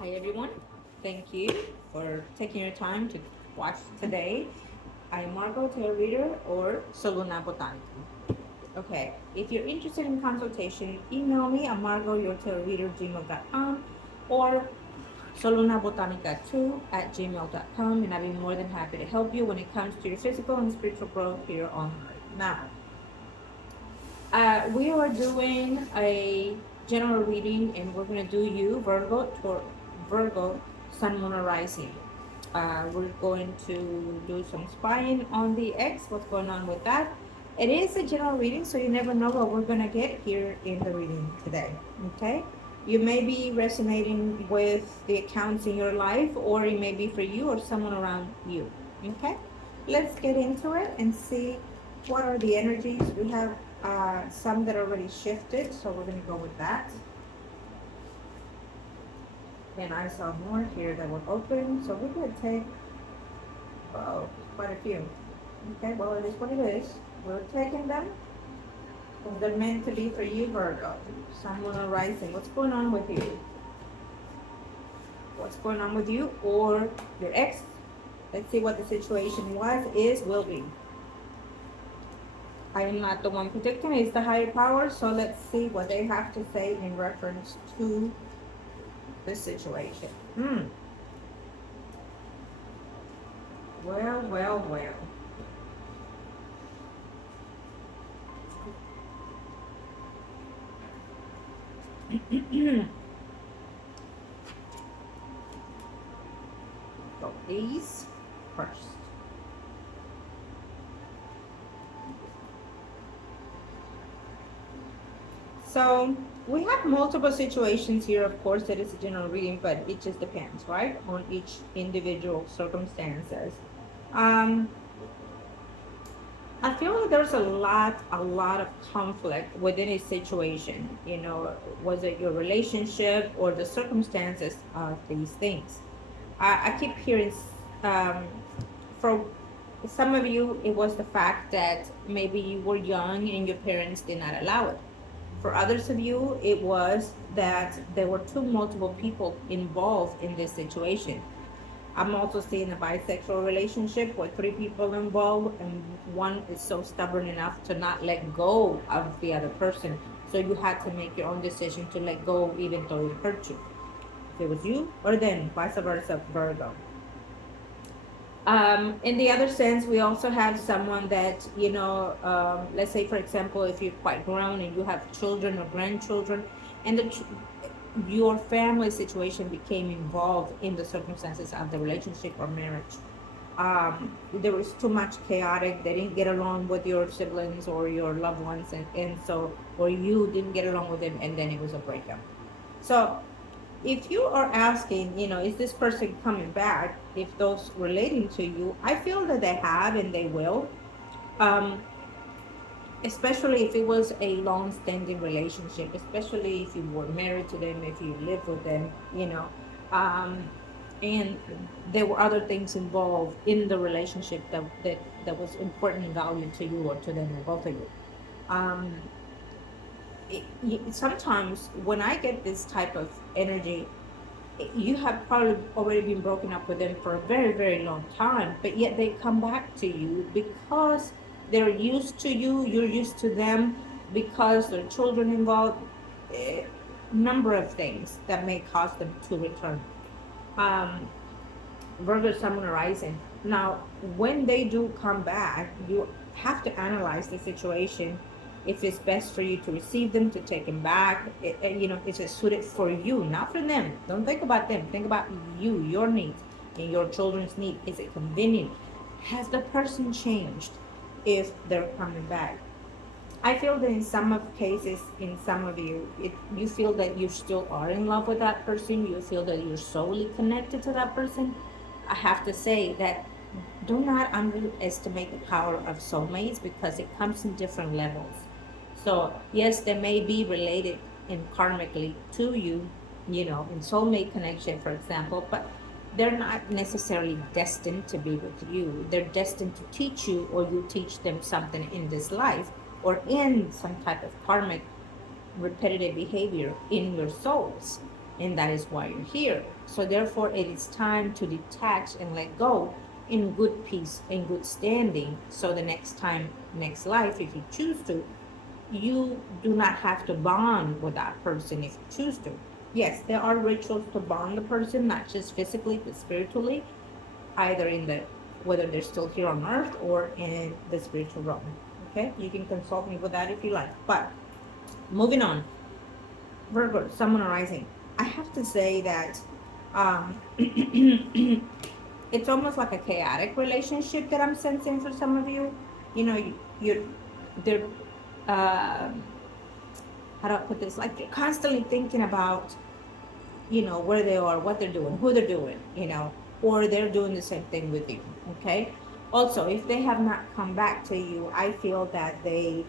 Hi everyone, thank you for taking your time to watch today. I'm Margot Tarot Reader or Soluna Botanica. Okay, if you're interested in consultation, email me at margourtarotreader@gmail.com or solunabotanica2 at gmail.com, and I'll be more than happy to help you when it comes to your physical and spiritual growth here on Earth. Now, we are doing a general reading, and we're going to do you, Virgo, Sun, Moon, or Rising. We're going to do some spying on the X, what's going on with that. It is a general reading, so you never know what we're going to get here in the reading today. Okay? You may be resonating with the accounts in your life, or it may be for you or someone around you. Okay? Let's get into it and see what are the energies. We have some that already shifted, so we're going to go with that. And I saw more here that were open, so we're going to take quite a few. Okay, well, it is what it is. We're taking them because they're meant to be for you, Virgo. Someone arising. What's going on with you? What's going on with you or your ex? Let's see what the situation was, is, will be. I am not the one predicting, it's the higher power, so let's see what they have to say in reference to the situation. Well, well, well. So these first. So we have multiple situations here, of course, that is a general reading, but it just depends, right, on each individual circumstances. I feel like there's a lot of conflict within a situation. You know, was it your relationship or the circumstances of these things? I keep hearing, um, for some of you, it was the fact that maybe you were young and your parents did not allow it. For others of you, it was that there were multiple people involved in this situation. I'm also seeing a bisexual relationship with three people involved, and one is so stubborn enough to not let go of the other person. So you had to make your own decision to let go, even though it hurt you. If it was you, or then vice versa, Virgo. In the other sense, we also have someone that, let's say, for example, if you're quite grown and you have children or grandchildren, and your family situation became involved in the circumstances of the relationship or marriage. There was too much chaotic. They didn't get along with your siblings or your loved ones, and so, or you didn't get along with them, and then it was a breakup. So if you are asking, is this person coming back? If those relating to you, I feel that they have and they will. Um, Especially if it was a long-standing relationship, especially if you were married to them, if you lived with them, um, and there were other things involved in the relationship that was important and valued to you or to them or both of you. Um, Sometimes when I get this type of energy, you have probably already been broken up with them for a very, very long time, but yet they come back to you because they're used to you, you're used to them, because there are children involved, a number of things that may cause them to return. Um, Virgo Sun Rising. Now, when they do come back, you have to analyze the situation. If it's best for you to receive them, to take them back, is it suited for you, not for them. Don't think about them. Think about you, your needs, and your children's need. Is it convenient? Has the person changed if they're coming back? I feel that in some of cases, in some of you, you feel that you still are in love with that person. You feel that you're solely connected to that person. I have to say that do not underestimate the power of soulmates because it comes in different levels. So yes, they may be related in karmically to you, in soulmate connection, for example, but they're not necessarily destined to be with you. They're destined to teach you, or you teach them something in this life, or in some type of karmic repetitive behavior in your souls. and that is why you're here. So therefore, it is time to detach and let go in good peace and good standing. So the next time, next life, if you choose to, you do not have to bond with that person if you choose to. Yes, there are rituals to bond the person, not just physically but spiritually, either in the whether they're still here on earth or in the spiritual realm. Okay, you can consult me with that if you like. But moving on, Virgo, Sun Rising. I have to say that um, it's almost like a chaotic relationship that I'm sensing for some of you. You know, you're they're um how do I put this? Like you're constantly thinking about, where they are, what they're doing, who they're doing, or they're doing the same thing with you. Okay. Also, if they have not come back to you, I feel that they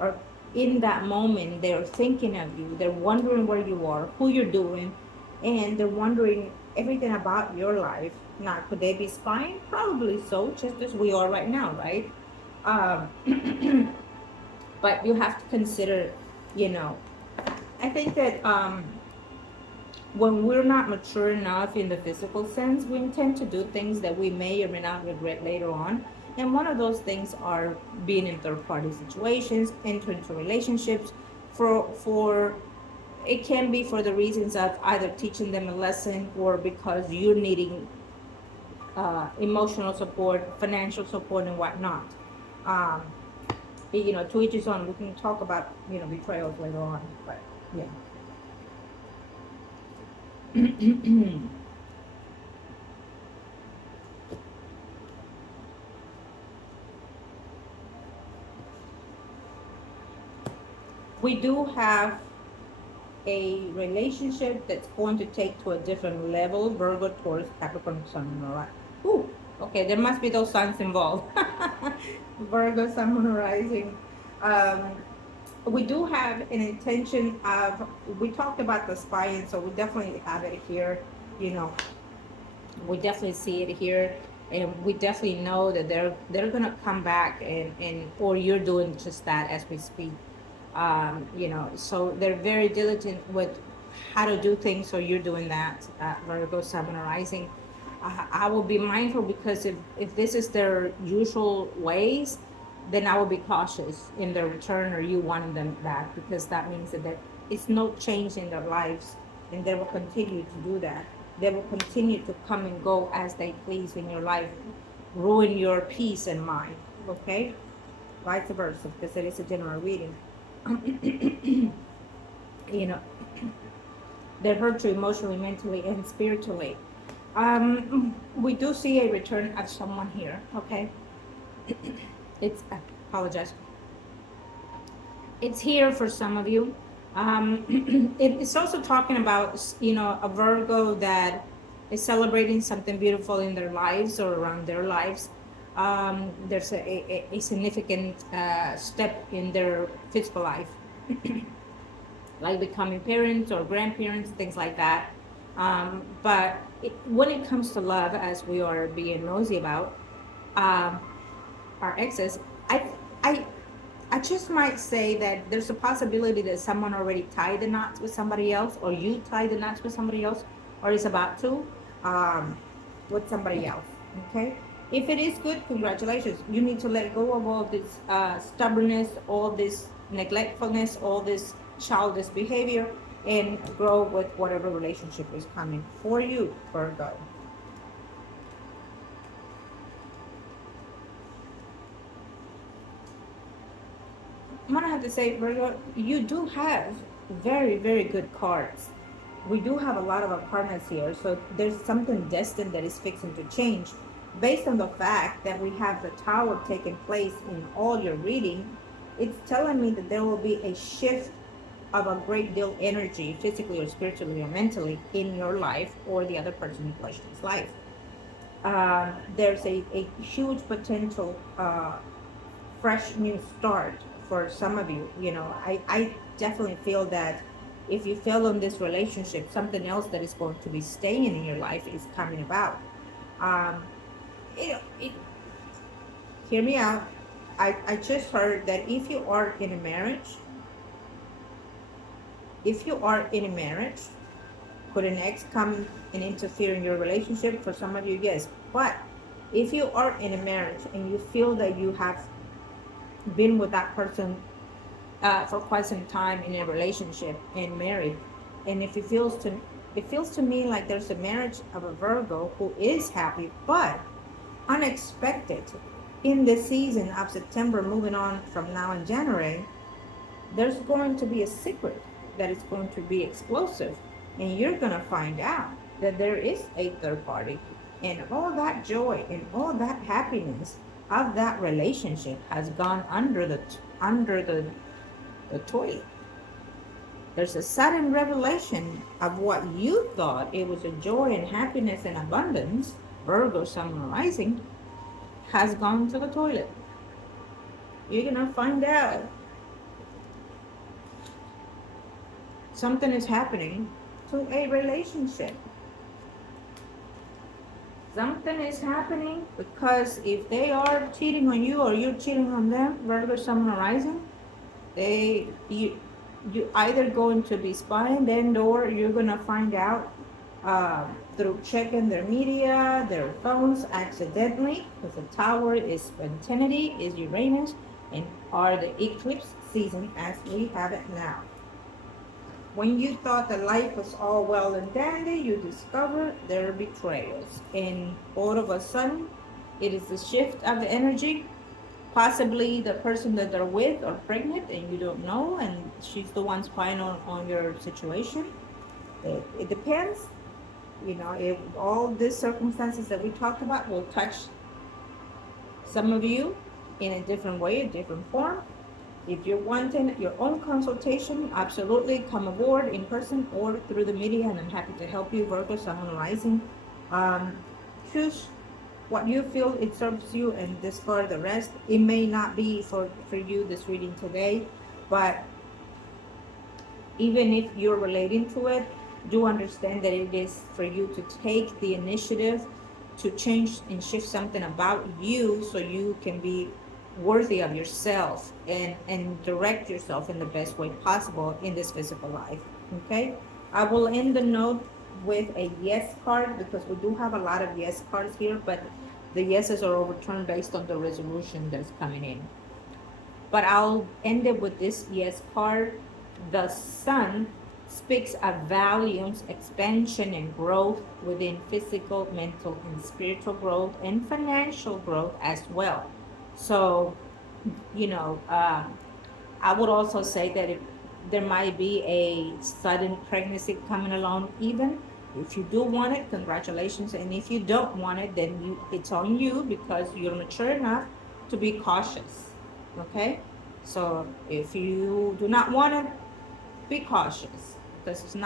are in that moment, they're thinking of you, they're wondering where you are, who you're doing, and they're wondering everything about your life. Now, could they be spying? Probably so, just as we are right now, right? But you have to consider, you know, I think that when we're not mature enough in the physical sense, we intend to do things that we may or may not regret later on. And one of those things are being in third party situations, entering into relationships for it can be for the reasons of either teaching them a lesson or because you're needing emotional support, financial support, and whatnot. Um, to each his own. We can talk about betrayals later on, but yeah. We do have a relationship that's going to take to a different level. Virgo, Taurus, Capricorn, Sun, and all that. Ooh, okay, there must be those signs involved. Virgo, Sun, Moon, Rising. Um, we do have an intention of. We talked about the spying, so we definitely have it here. You know, we definitely see it here, and we definitely know that they're gonna come back and or you're doing just that as we speak. So they're very diligent with how to do things, so you're doing that. Virgo, Sun, Rising. I will be mindful because if this is their usual ways, then I will be cautious in their return or you wanting them back, because that means that it's no change in their lives, and they will continue to do that. They will continue to come and go as they please in your life, ruin your peace and mind. Okay, vice versa, because it is a general reading. you know, that hurt you emotionally, mentally, and spiritually. We do see a return of someone here. Okay, it's I apologize. It's here for some of you. It's also talking about a Virgo that is celebrating something beautiful in their lives or around their lives. There's a significant step in their physical life, like becoming parents or grandparents, things like that. But when it comes to love, as we are being nosy about, um, our exes, I, I, I just might say that there's a possibility that someone already tied the knots with somebody else, or you tied the knots with somebody else, or is about to, um, with somebody else. Okay. If it is good, congratulations. You need to let go of all this stubbornness, all this neglectfulness, all this childish behavior, and grow with whatever relationship is coming for you, Virgo. I'm gonna have to say, Virgo, you do have very, very good cards. We do have a lot of apartments here, so there's something destined that is fixing to change. Based on the fact that we have the tower taking place in all your reading, it's telling me that there will be a shift of a great deal energy, physically or spiritually or mentally, in your life or the other person in question's life. There's a huge potential fresh new start for some of you. I definitely feel that if you fail in this relationship, something else that is going to be staying in your life is coming about. Um, it, hear me out. I just heard that if you are in a marriage, Could an ex come and interfere in your relationship? For some of you, yes. But if you are in a marriage and you feel that you have been with that person for quite some time in a relationship and married, and if it feels to me like there's a marriage of a Virgo who is happy, but unexpected in the season of September, moving on from now in January, there's going to be a secret that is going to be explosive, and you're going to find out that there is a third party, and all that joy and all that happiness of that relationship has gone under the toilet. There's a sudden revelation of what you thought it was a joy and happiness and abundance, Virgo Sun rising, has gone to the toilet. You're gonna find out something is happening to a relationship. Something is happening because if they are cheating on you or you're cheating on them, Virgo Sun rising, you either going to be spying them or you're gonna find out through checking their media, their phones accidentally, because the tower is spontaneity, is Uranus, and are the eclipse season as we have it now. When you thought that life was all well and dandy, you discover there are betrayals, and all of a sudden, it is the shift of the energy. Possibly the person that they're with are pregnant and you don't know, and she's the one spying on your situation. It depends. You know, if all these circumstances that we talked about will touch some of you in a different way, a different form. If you're wanting your own consultation, absolutely come aboard in person or through the media, and I'm happy to help you, Virgo, Sun, Rising. Choose what you feel it serves you and discard the rest. It may not be for you, this reading today, but even if you're relating to it, do understand that it is for you to take the initiative to change and shift something about you so you can be worthy of yourself and direct yourself in the best way possible in this physical life. Okay, I will end the note with a yes card because we do have a lot of yes cards here, but the yeses are overturned based on the resolution that's coming in. But I'll end it with this yes card. The Sun speaks of volumes, expansion, and growth within physical, mental, and spiritual growth, and financial growth as well. So, you know, I would also say that if there might be a sudden pregnancy coming along, even if you do want it, congratulations. And if you don't want it, then it's on you because you're mature enough to be cautious. Okay? So if you do not want it, be cautious because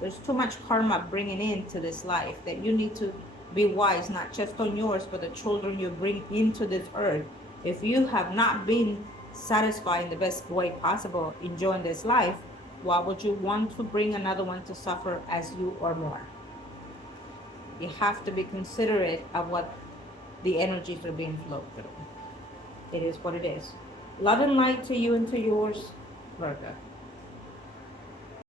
there's too much karma bringing into this life that you need to be wise, not just on yours, but the children you bring into this earth. If you have not been satisfied in the best way possible enjoying this life, why would you want to bring another one to suffer as you or more? You have to be considerate of what the energies are being flowed through. It is what it is. Love and light to you and to yours, Virgo.